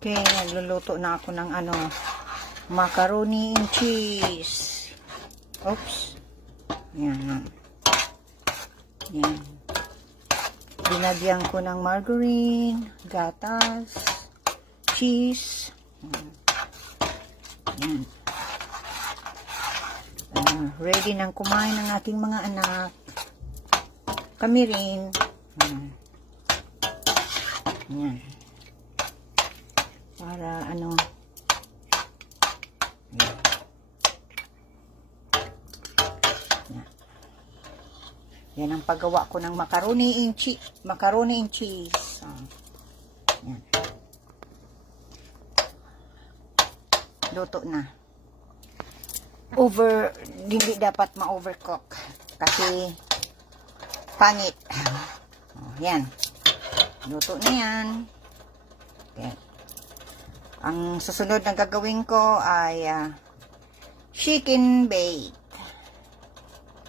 Okay, nagluluto na ako ng macaroni and cheese. Oops. Yan. Yan. Binagyan ko ng margarine, gatas, cheese. Yan. Ready nang kumain ng aking mga anak. Kami rin. Yan. Para Yan. Yan ang paggawa ko ng macaroni and cheese. Yan. Luto na. Hindi dapat ma-overcook kasi pangit. Yan. Luto na yan. Okay. Ang susunod na gagawin ko ay chicken bake.